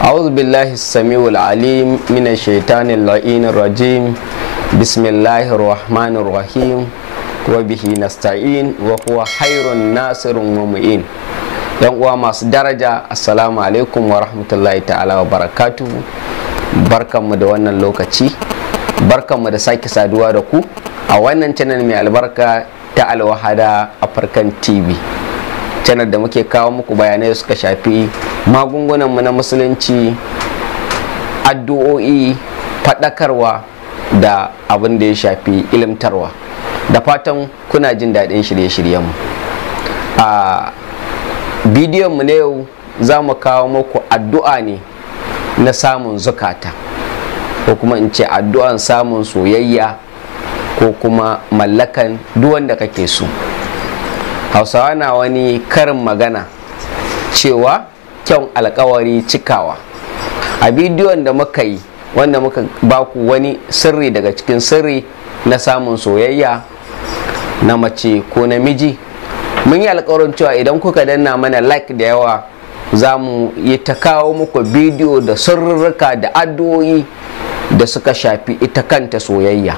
أعوذ بالله السميع العليم من الشيطان اللعين الرجيم بسم الله الرحمن الرحيم وبه نستعين وهو خير ناصر ومعين. yan uwa masu daraja, assalamu alaikum wa rahmatullahi ta'ala wa barakatuhu. Barkanmu da wannan lokaci, barkanmu da sake saduwa da ku a wannan channel mai albarka ta Al-WAHDA African TV, channel da muke kawo muku bayanai suka shafi magungunanmu na musulunci, addu'o'i, faɗakarwa da abin da ya shafi ilmantarwa. Da fatan kuna jin daɗin shirye-shiryenmu. A bidiyon mu na yau za mu kawo muku addu'a ne na samun zukata, ko kuma in ce addu'an samun soyayya ko kuma mallakan duk wanda kake so. Hausawa na wani karin magana cewa kyan alkawari cikawa. A bidiyon da muka yi, wanda muka baku wani sirri daga cikin sirri na samun soyayya na mace ko namiji, mun yi alkawarin cewa idan kuka danna mana like da yawa, za mu yi ta kawo muku bidiyo da sirrika da addu'o'i da suka shafi ita kanta soyayya.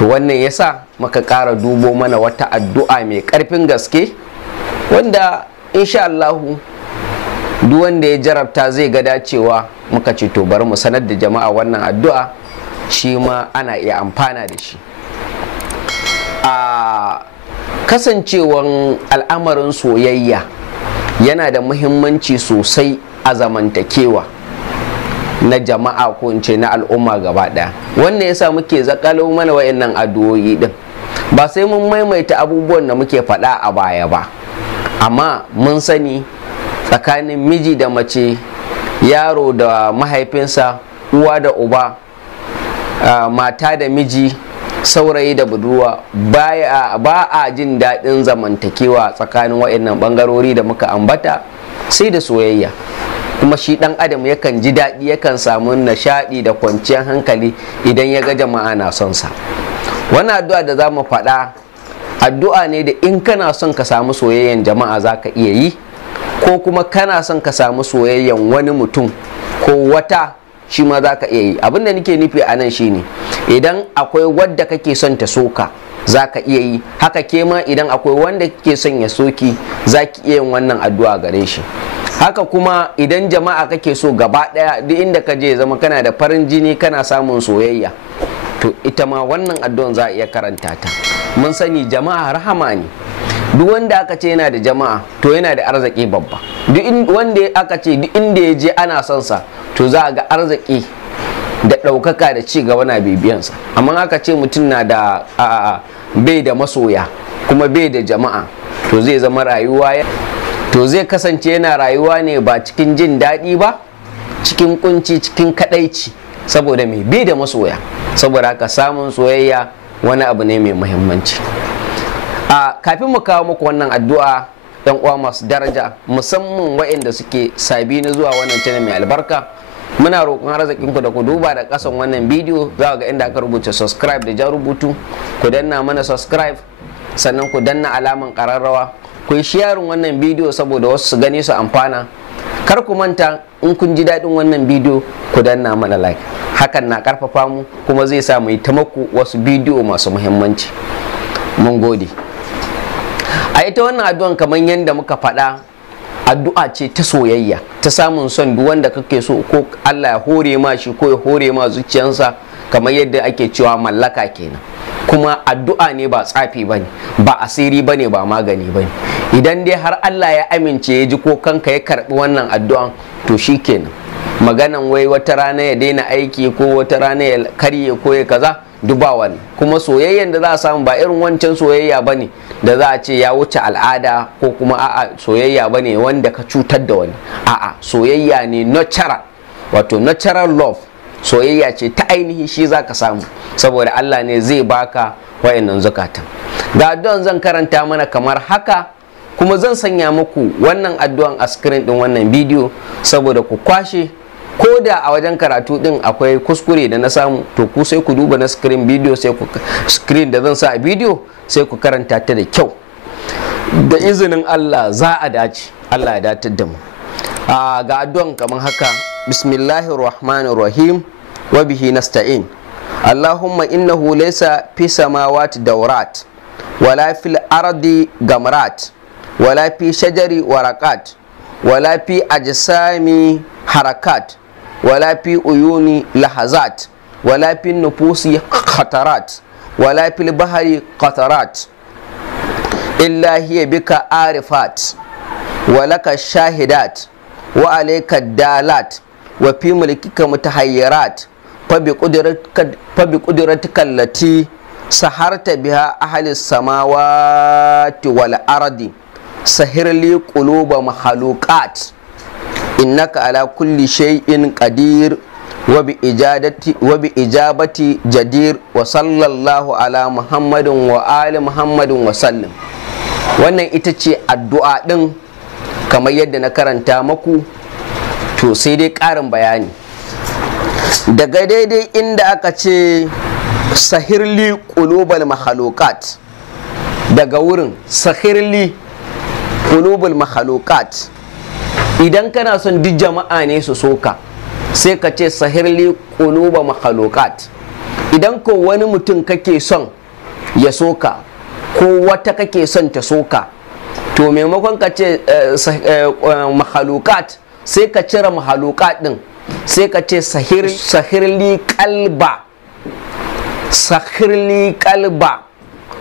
To wannan yasa muka ƙara dubo mana wata addu'a mai ƙarfin gaske, wanda insha Allahu duk wanda ya jarabta zai ga dacewa. Muka ce to bari mu sanar da jama'a wannan addu'a, shi ma ana iya amfana da shi. A kasancewan al'amarin soyayya yana da muhimmanci sosai a zamantakewa na jama'a, ko in ce na al'umma gaba ɗaya. Wannan yasa muke zakalo mana wayannan addu'o'i din. Ba sai mun maimaita abubuwan da muke faɗa a baya ba, amma mun sani tsakanin miji da mace, yaro da mahaifinsa, uwa da uba, mata da miji, saurayi da budurwa, ba a jin daɗin zamantakewa tsakanin waɗannan ɓangarori da muka ambata sai da soyayya. Kuma shi ɗan adam yakan ji daɗi, yakan samu nishaɗi da kwanciyar hankali idan ya ga jama'a na son sa. Wannan addu'a da za mu faɗa, addu'a ne da in kana son ka samu soyayyan jama'a za ka iya yi, ko kuma kana son ka samu soyayyan wani mutum ko wata, shi ma za ka iya yi. Abin da nake nufi a nan shine, idan akwai wadda kake son ta soka, za ka iya yi haka. Ke ma idan akwai wanda kake son ya soki, za ki iya yin wannan addu'a gare shi. Haka kuma idan jama'a kake so gaba ɗaya, duk inda ka je zama kana da farin jini, kana samun soyayya, to ita ma wannan addu'an za a iya karanta ta. Mun sani jama'a rahama ne. Duk wanda aka ce yana da jama'a, to yana da arziki babba. Duk wanda aka ce duk inda ya je ana son sa, to za a ga arziki da ɗaukaka da ci gaba na bibiyansa. Amma aka ce mutum na da bai da masoya kuma bai da jama'a, to zai zama rayuwa to zai kasance yana rayuwa ne ba cikin jin daɗi ba, cikin kunci, cikin kadaici, saboda mai bai da masoya. Saboda haka samun soyayya wani abu ne mai muhimmanci. Kafin mu kawo muku wannan addu'a, yan uwa masu daraja, musamman waɗanda suke sabi na zuwa wannan channel mai albarka, muna roƙon arzikinku da ku duba da ƙasan wannan bidiyo, za ga inda aka rubuta subscribe da jan rubutu, ku danna mana subscribe, sannan ku danna alaman ƙararrawa, ku yi sharing wannan bidiyo saboda wasu su gani su amfana. Kar ku manta, in kun ji daɗin wannan bidiyo, ku danna mana like. Hakan na ƙarfafa mu, kuma zai sa mu yi ta maku wasu bidiyo masu muhimmanci. Mun gode. A ita wannan addu'an, kamar yadda muka faɗa, addu'a ce ta soyayya, ta samun son duk wanda kake so, ko Allah ya hore ma shi, ko ya hore ma zuciyansa, kamar yadda ake cewa mallaka kenan. Kuma addu'a ne, ba tsafi bane, ba asiri bane, ba magani bane. Idan dai har Allah ya amince, ya ji ko kanka, ya karbi wannan addu'an, to shi kenan. Maganan wai wata rana ya daina aiki, ko wata rana ya karye, ko ya kaza, duba wani. Kuma soyayyan da za a samu ba irin wancan soyayya bane da za a ce ya wuce al'ada, ko kuma a'a soyayya bane wanda ka cutar da wani. A'a, soyayya ne natural, wato natural love. Soyayya ce ta ainihi, shi za ka samu, saboda Allah ne zai baka wayannan zukatan. Ga addu'an zan karanta mana kamar haka, kuma zan sanya muku wannan addu'an a screen din wannan bidiyo, saboda ku kwashe. Ko da a wajen karatu din akwai kuskure da na samu, to ku sai ku duba na screen bidiyo, sai ku screen da zan sa a bidiyo, sai ku karanta ta da kyau. Da izinin Allah za a dace. Allah ya datar da mu. ga addu'an kamar haka: bismillahir rahmanir rahim wa bihi nasta'in. Allahumma innahu laysa fi samawati dawrat wala fil ardi gamrat wala fi shajari waraqat wala fi ajsami harakat wala fi uyuni lahazat wala fi nufusi khatarat wala fil bahri qatarat illa hiya bika arifat wa laka shahidat wa alayka dalat wa fi mulkika mutahayyirat fa bi qudratika allati saharta biha ahli samawati wal ardi sahir li quluba makhluqat innaka ala kulli shay'in qadir wa bi ijabati jadir wa sallallahu ala muhammadin wa ali muhammadin wa sallim. Wannan ita ce addu'a din kamar yadda na karanta maku, to sai dai ƙarin bayani daga daidai inda aka ce sahirli qulubal makhluqat, daga wurin sahirli qulubal makhluqat, idan kana son duk jama'a ne su soka sai ka ce sahirli quluba makhluqat. Idan ko wani mutum kake son ya soka ko wata kake son ta soka, to maimakon ka ce makhluqat sai ka cire makhluqat din, sai ka ce sahirli qalba, sahirli qalba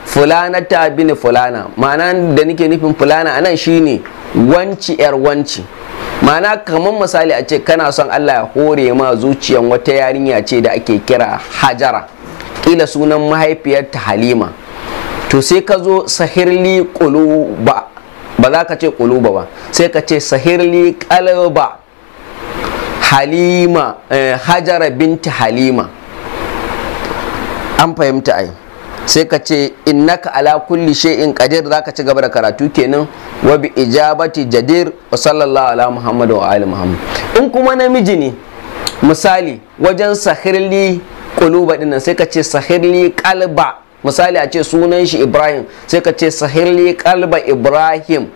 fulanata bin fulana. Ma'ana da nake nufin fulana anan shine wanci yar wanci. Ma'ana kamar misali a ce kana son Allah ya hore ma zuciyan wata yarinya ce da ake kira Hajara, kila sunan mahaifiyarta Halima, to sai ka zo sahirli quluba, ba za ka ce quluba ba, sai ka ce sahirli qalba Halima, Hajara binti Halima. An fahimta ai? Sai ka ce innaka ala kulli shay'in qadir, zaka ci gaba da karatu kenan. Wa bi ijabati jadir wa sallallahu ala muhammad wa ali muhammad. In kuma namiji ne, misali wajen sahirli quluba dinnan sai ka ce sahirli qalba. Misali a ce sunan shi Ibrahim, sai ka ce sahirli qalba Ibrahim.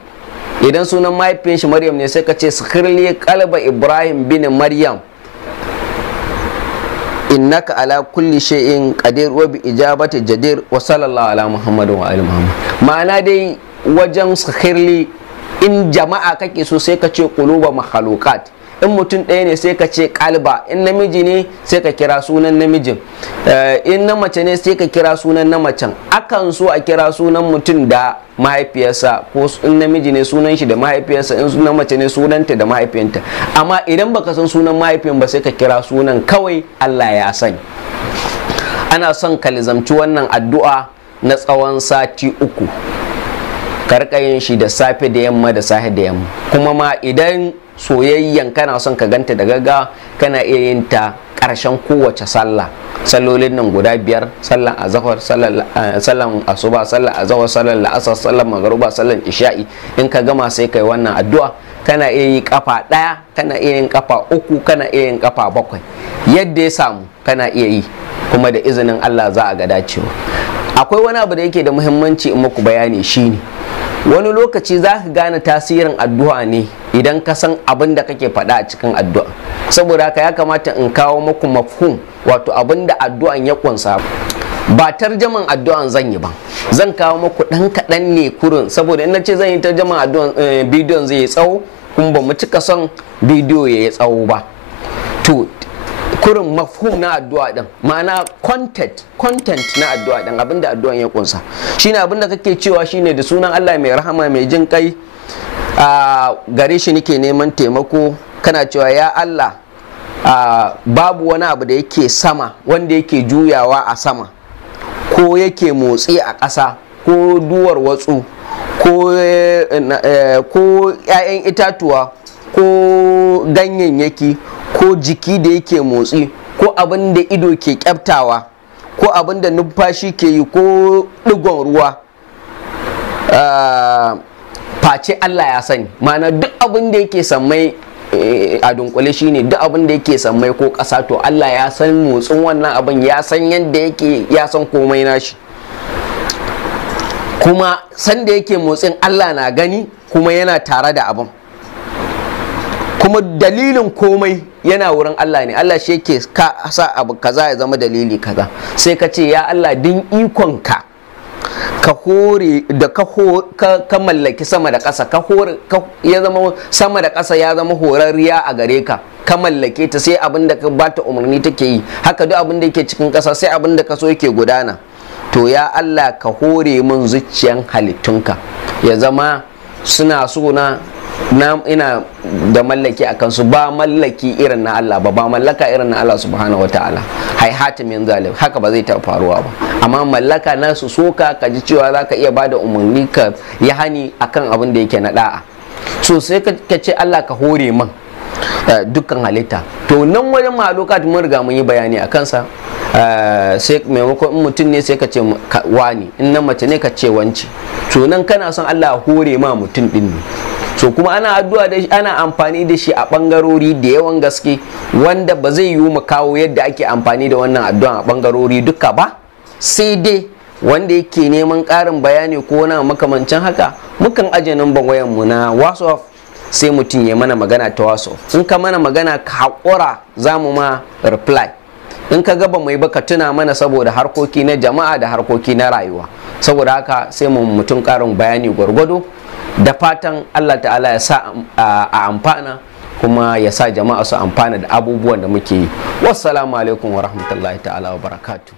Idan sunan mahaifiyar shi Maryam ne, sai ka ce sahirli qalba Ibrahim bin Maryam. Innaka ala kulli shay'in qadir wa bi ijabati jadir wa sallallahu ala muhammadin wa ali muhammad. Ma'ana dai wajen sahirli, in jama'a kake so sai ka ce quluba makhluqat, in mutum ɗaya ne sai ka ce qalba, in namiji ne sai ka kira sunan namijin, in na mace ne sai ka kira sunan na macen. Akan so a kira sunan mutum da mahaifiyarsa, ko in namiji ne sunan shi da mahaifiyarsa, in na mace ne sunanta da mahaifiyarta. Amma idan baka san sunan mahaifiyar ba sai ka kira sunan kawai, Allah ya sani. Ana son ka lizamci wannan addu'a na tsawon sati 3, karka yin shi da safe da yamma da safe da yamma. Kuma ma idan soyayyan kana son ka ganta da gaggawa, kana iya yin ta ƙarshen kowace sallah. Sallolin nan guda 5, sallan azhar, sallan asuba, sallan azhar, sallan la'asar, sallan magruba, sallan isha'i. In ka gama sai kai wannan addu'a. Kana iya yi kafa 1, kana iya yin kafa 3, kana iya yin kafa 7, yadda ya samu kana iya yi, kuma da izinin Allah za a ga dacewa. Akwai wani abu da yake da muhimmanci in muku bayani, shine wani lokaci za ka gane tasirin addu'a ne idan ka san abin da kake faɗa a cikin addu'a. Saboda haka ya kamata in kawo muku mafhum, wato abin da addu'an ya kunsa. Ba tarjaman addu'an zan yi ba, zan kawo muku ɗan kaɗan ne kurin, saboda in na ce zan yi tarjaman addu'an, bidiyon zai yi tsawo, kuma ba mu cika son bidiyo ya yi tsawo ba. To kurin mafhum na addu'a din, ma'ana content na addu'a din, abinda addu'an ya kunsa shine abinda kake cewa shine da sunan Allah mai rahama mai jin kai, a gare shi nake neman taimako. Kana cewa ya Allah, babu wani abu da yake sama, wanda yake juyawa a sama, ko yake motsi a ƙasa, ko duwar watsu, ko 'ya'yan itatuwa, ko ganyayyaki, ko jiki da yake motsi, ko abin da ido ke kyaftawa, ko abin da numfashi ke yi, ko ɗigon ruwa, face Allah ya sani. Ma'ana duk abin da yake sammai, a dunkule shine duk abin da yake sammai ko ƙasa, to Allah ya san motsin wannan abin, ya san yadda yake, ya san komai nashi. Kuma san da yake motsin Allah na gani, kuma yana tare da abin. kuma dalilin komai yana wurin Allah ne. Allah shi yake sa abu kaza ya zama dalili kaza. Sai ka ce ya Allah din ikonka ka hore da ka mallaki sama da ƙasa, ya zama sama da ƙasa ya zama horarriya a gare ka, ka mallake ta, sai abin da ka bata umarni take yi, haka duk abin da yake cikin ƙasa sai abin da ka so yake gudana. To ya Allah ka hore min zuciyan halittunka ya zama suna so na ina da mallaki a kansu, ba mallaki irin na Allah ba mallaka irin na Allah subhanahu wataala. Haihata min zalim, haka ba zai taɓa faruwa ba. Amma mallaka nasu soka ka ji cewa za ka iya bada umarni ka yi hani akan abin da yake na da'a. So sai ka ce Allah ka hore man dukkan halitta. To nan wajen mahalukat mun riga mun yi bayani a kansa. Sai maimakon in mutum ne sai ka ce wani, in nan mace ne ka ce wance. To nan kana son Allah hore ma mutum din ne. So kuma ana addu'a da shi, ana amfani da shi a bangarori da yawan gaske, wanda ba zai yiwu mu kawo yadda ake amfani da wannan addu'a a bangarori duka ba. Sai dai wanda yake neman ƙarin bayani ko na makamancin haka, mukan aje namban wayan mu na WhatsApp, sai mutum ya mana magana ta WhatsApp. In ka mana magana ka haƙura, za mu ma reply. In ka gaba mai baka tuna mana, saboda harkoki na jama'a da harkoki na rayuwa. Saboda haka sai mu mutum ƙarin bayani gwargwado, da fatan Allah ta'ala ya sa a amfana, kuma ya sa jama'a su amfana da abubuwan da muke yi. Wassalamu alaikum wa rahmatullahi ta'ala wa barakatuh.